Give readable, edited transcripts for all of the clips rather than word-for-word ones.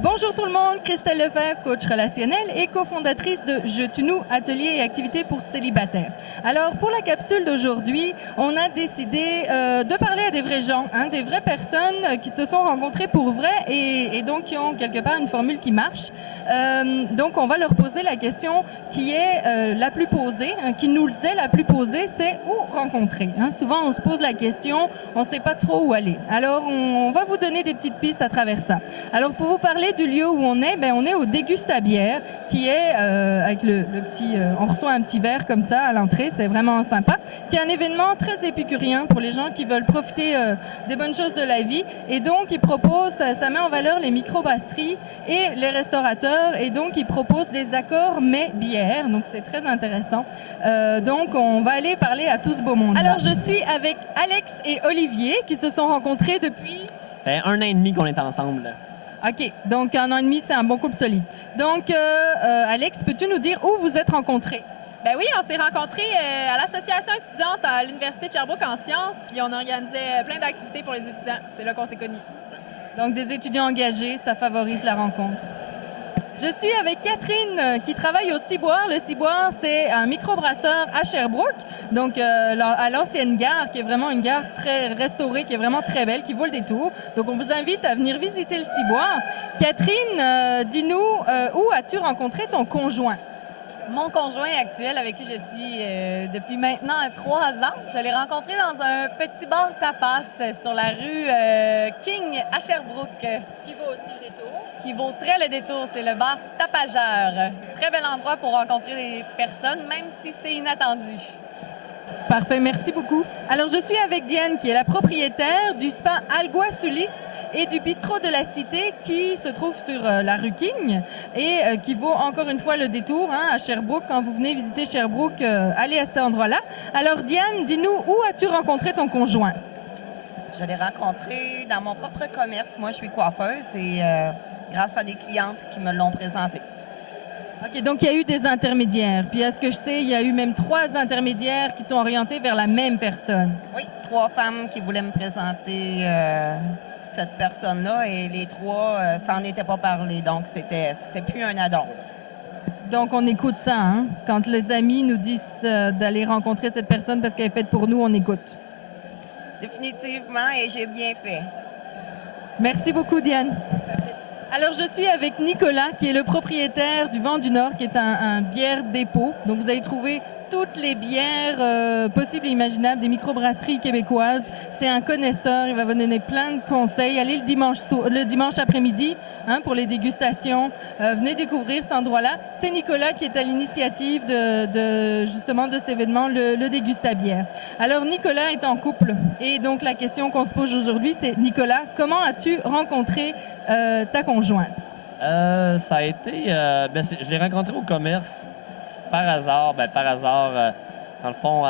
Bonjour tout le monde, Christelle Lefebvre, coach relationnel et cofondatrice de Je tue nous, ateliers et activités pour célibataires. Alors pour la capsule d'aujourd'hui, on a décidé de parler à des vrais gens, des vraies personnes qui se sont rencontrées pour vrai et donc qui ont quelque part une formule qui marche. Donc on va leur poser la question qui est la plus posée, qui nous est la plus posée, c'est où rencontrer. Souvent on se pose la question, on ne sait pas trop où aller. Alors on va vous donner des petites pistes à travers ça. Alors pour vous parler du lieu où on est au Dégustabière, qui est avec le petit... on reçoit un petit verre comme ça à l'entrée, c'est vraiment sympa, qui est un événement très épicurien pour les gens qui veulent profiter des bonnes choses de la vie. Et donc, il propose, ça met en valeur les microbrasseries et les restaurateurs, et donc, il propose des accords mets bières, donc c'est très intéressant. Donc, on va aller parler à tout ce beau monde. Alors, je suis avec Alex et Olivier, qui se sont rencontrés depuis... Ça fait 1 an et demi qu'on est ensemble. OK, donc 1 an et demi, c'est un bon couple solide. Donc, Alex, peux-tu nous dire où vous êtes rencontrés? Ben oui, on s'est rencontrés à l'association étudiante à l'Université de Sherbrooke en sciences, puis on organisait plein d'activités pour les étudiants. C'est là qu'on s'est connus. Donc, des étudiants engagés, ça favorise la rencontre. Je suis avec Catherine qui travaille au Ciboire. Le Ciboire, c'est un microbrasseur à Sherbrooke, donc à l'ancienne gare, qui est vraiment une gare très restaurée, qui est vraiment très belle, qui vaut le détour. Donc, on vous invite à venir visiter le Ciboire. Catherine, dis-nous, où as-tu rencontré ton conjoint? Mon conjoint actuel, avec qui je suis depuis maintenant 3 ans, je l'ai rencontré dans un petit bar tapas sur la rue King à Sherbrooke. Qui vaut aussi le détour. Qui vaut très le détour. C'est le bar Tapageur. Très bel endroit pour rencontrer des personnes, même si c'est inattendu. Parfait, merci beaucoup. Alors, je suis avec Diane, qui est la propriétaire du spa Alguasulis et du bistrot de la Cité, qui se trouve sur la rue King et qui vaut encore une fois le détour à Sherbrooke. Quand vous venez visiter Sherbrooke, allez à cet endroit-là. Alors, Diane, dis-nous, où as-tu rencontré ton conjoint? Je l'ai rencontré dans mon propre commerce. Moi, je suis coiffeuse et grâce à des clientes qui me l'ont présenté. OK, donc il y a eu des intermédiaires. Puis à ce que je sais, il y a eu même 3 intermédiaires qui t'ont orienté vers la même personne. Oui, 3 femmes qui voulaient me présenter cette personne-là et les 3, ça n'en était pas parlé. Donc, c'était plus un addon. Donc, on écoute ça. Quand les amis nous disent d'aller rencontrer cette personne parce qu'elle est faite pour nous, on écoute. Définitivement, et j'ai bien fait. Merci beaucoup, Diane. Alors, je suis avec Nicolas, qui est le propriétaire du Vent du Nord, qui est un bière dépôt. Donc, vous allez trouver toutes les bières possibles et imaginables des microbrasseries québécoises. C'est un connaisseur, il va vous donner plein de conseils. Allez le dimanche après-midi pour les dégustations. Venez découvrir cet endroit-là. C'est Nicolas qui est à l'initiative justement de cet événement, le Dégustabière. Alors, Nicolas est en couple. Et donc, la question qu'on se pose aujourd'hui, c'est, Nicolas, comment as-tu rencontré ta conjointe? Ça a été... je l'ai rencontré au commerce. Par hasard, dans le fond,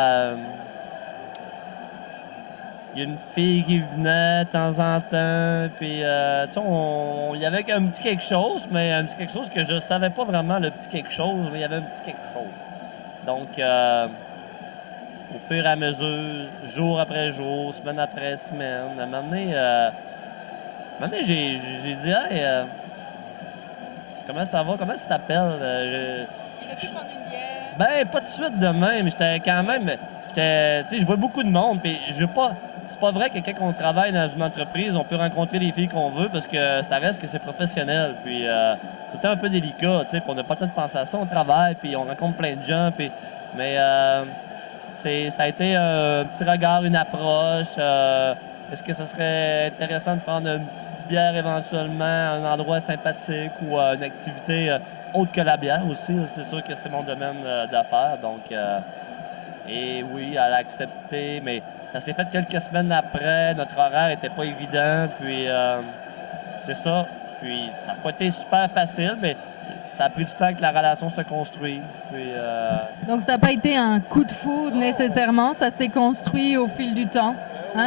il y a une fille qui venait de temps en temps, puis, il y avait un petit quelque chose, mais un petit quelque chose que je ne savais pas vraiment le petit quelque chose, mais il y avait un petit quelque chose. Donc, au fur et à mesure, jour après jour, semaine après semaine, à un moment donné, j'ai dit « Hey, comment ça va? Comment tu t'appelles? Il a pu prendre une bière? Ben, pas tout de suite de même. J'étais quand même... je vois beaucoup de monde, puis je veux pas... C'est pas vrai que quand on travaille dans une entreprise, on peut rencontrer les filles qu'on veut, parce que ça reste que c'est professionnel. Puis c'est un peu délicat, puis on n'a pas le temps de penser à ça. On travaille, puis on rencontre plein de gens, mais ça a été un petit regard, une approche. Est-ce que ce serait intéressant de prendre une petite bière éventuellement à un endroit sympathique ou une activité... autre que la bière aussi, c'est sûr que c'est mon domaine d'affaires, donc et oui, elle a accepté, mais ça s'est fait quelques semaines après, notre horaire n'était pas évident, puis c'est ça, puis ça n'a pas été super facile, mais ça a pris du temps que la relation se construise, puis... Donc ça n'a pas été un coup de foudre nécessairement, ça s'est construit au fil du temps.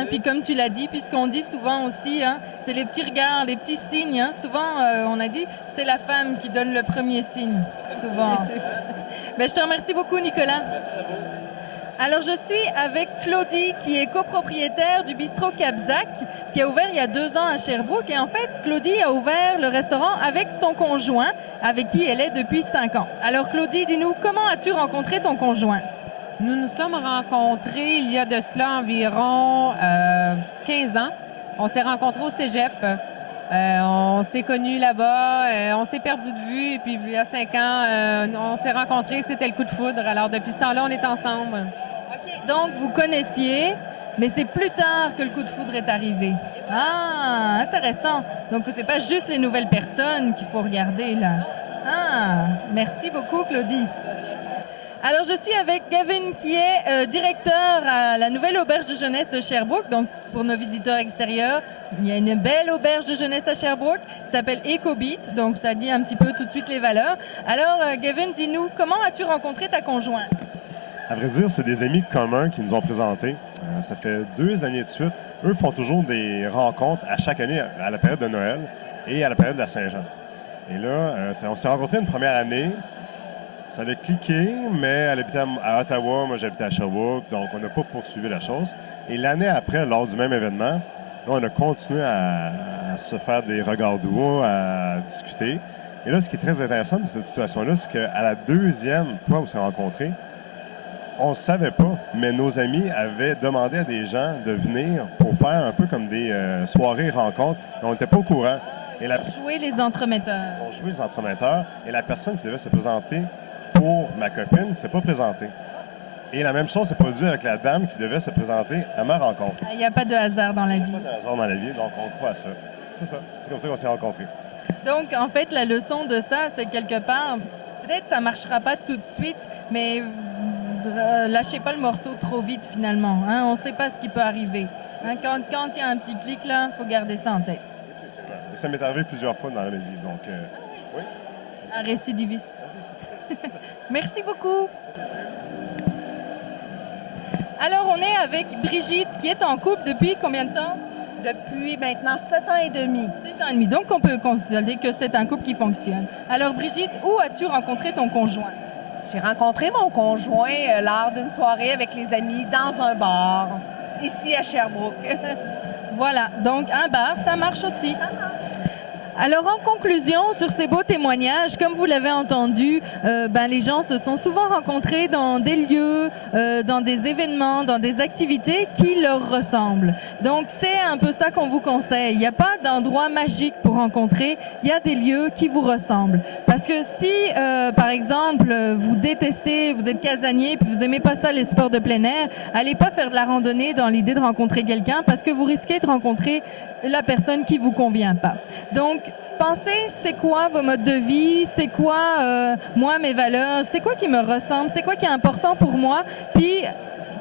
Puis comme tu l'as dit, puis ce qu'on dit souvent aussi, c'est les petits regards, les petits signes. Souvent, on a dit, c'est la femme qui donne le premier signe, souvent. Ben, je te remercie beaucoup, Nicolas. Alors, je suis avec Claudie, qui est copropriétaire du bistrot Capzac, qui a ouvert il y a 2 ans à Sherbrooke. Et en fait, Claudie a ouvert le restaurant avec son conjoint, avec qui elle est depuis 5 ans. Alors, Claudie, dis-nous, comment as-tu rencontré ton conjoint? Nous nous sommes rencontrés il y a de cela environ 15 ans. On s'est rencontrés au cégep. On s'est connus là-bas. On s'est perdu de vue. Et puis, il y a 5 ans, on s'est rencontrés. C'était le coup de foudre. Alors, depuis ce temps-là, on est ensemble. OK. Donc, vous connaissiez, mais c'est plus tard que le coup de foudre est arrivé. Ah, intéressant. Donc, c'est pas juste les nouvelles personnes qu'il faut regarder, là. Ah, merci beaucoup, Claudie. Alors, je suis avec Gavin, qui est directeur à la nouvelle auberge de jeunesse de Sherbrooke. Donc, pour nos visiteurs extérieurs, il y a une belle auberge de jeunesse à Sherbrooke qui s'appelle EcoBeat. Donc, ça dit un petit peu tout de suite les valeurs. Alors, Gavin, dis-nous, comment as-tu rencontré ta conjointe? À vrai dire, c'est des amis communs qui nous ont présentés. Ça fait 2 années de suite. Eux font toujours des rencontres à chaque année à la période de Noël et à la période de la Saint-Jean. Et là, on s'est rencontrés une première année. Ça avait cliqué, mais elle habitait à Ottawa, moi j'habitais à Sherbrooke, donc on n'a pas poursuivi la chose. Et l'année après, lors du même événement, là, on a continué à se faire des regards doux, à discuter. Et là, ce qui est très intéressant de cette situation-là, c'est qu'à la 2e fois où on s'est rencontrés, on ne savait pas, mais nos amis avaient demandé à des gens de venir pour faire un peu comme des soirées rencontres. On n'était pas au courant. Et Jouer les entremetteurs. Ils ont joué les entremetteurs et la personne qui devait se présenter pour ma copine ne s'est pas présentée. Et la même chose s'est produite avec la dame qui devait se présenter à ma rencontre. Il n'y a pas de hasard dans la vie. Il n'y a pas de hasard dans la vie, donc on croit à ça. C'est ça. C'est comme ça qu'on s'est rencontrés. Donc, en fait, la leçon de ça, c'est quelque part, peut-être ça ne marchera pas tout de suite, mais lâchez pas le morceau trop vite, finalement. Hein? On ne sait pas ce qui peut arriver. Hein? Quand il y a un petit clic, là, il faut garder ça en tête. Et ça m'est arrivé plusieurs fois dans la vie, donc oui. Un récidiviste. Merci beaucoup. Alors, on est avec Brigitte, qui est en couple depuis combien de temps? Depuis maintenant 7 ans et demi. 7 ans et demi. Donc, on peut considérer que c'est un couple qui fonctionne. Alors, Brigitte, où as-tu rencontré ton conjoint? J'ai rencontré mon conjoint lors d'une soirée avec les amis dans un bar, ici à Sherbrooke. Voilà. Donc, un bar, ça marche aussi. Alors, en conclusion, sur ces beaux témoignages, comme vous l'avez entendu, les gens se sont souvent rencontrés dans des lieux, dans des événements, dans des activités qui leur ressemblent. Donc, c'est un peu ça qu'on vous conseille. Il n'y a pas d'endroit magique pour rencontrer, il y a des lieux qui vous ressemblent. Parce que si, par exemple, vous détestez, vous êtes casanier, puis vous n'aimez pas ça, les sports de plein air, allez pas faire de la randonnée dans l'idée de rencontrer quelqu'un parce que vous risquez de rencontrer la personne qui vous convient pas. Donc, pensez, c'est quoi vos modes de vie, c'est quoi, moi, mes valeurs, c'est quoi qui me ressemble, c'est quoi qui est important pour moi, puis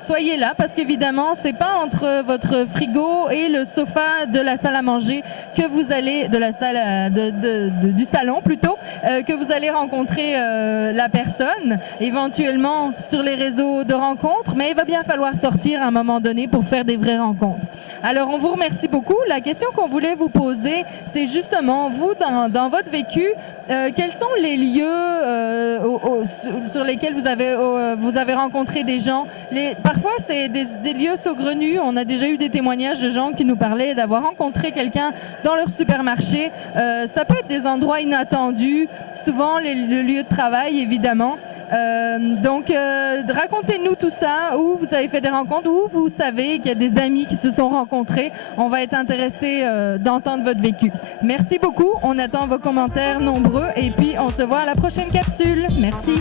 soyez là, parce qu'évidemment, c'est pas entre votre frigo et le sofa de la salle à manger que vous allez, de la salle, du salon plutôt, que vous allez rencontrer la personne, éventuellement sur les réseaux de rencontres, mais il va bien falloir sortir à un moment donné pour faire des vraies rencontres. Alors, on vous remercie beaucoup. La question qu'on voulait vous poser, c'est justement, vous, dans votre vécu, quels sont les lieux sur lesquels vous avez rencontré des gens? Parfois, c'est des lieux saugrenus. On a déjà eu des témoignages de gens qui nous parlaient d'avoir rencontré quelqu'un dans leur supermarché. Ça peut être des endroits inattendus, souvent le lieu de travail, évidemment. Donc, racontez-nous tout ça, où vous avez fait des rencontres, où vous savez qu'il y a des amis qui se sont rencontrés. On va être intéressés d'entendre votre vécu. Merci beaucoup. On attend vos commentaires nombreux et puis on se voit à la prochaine capsule. Merci.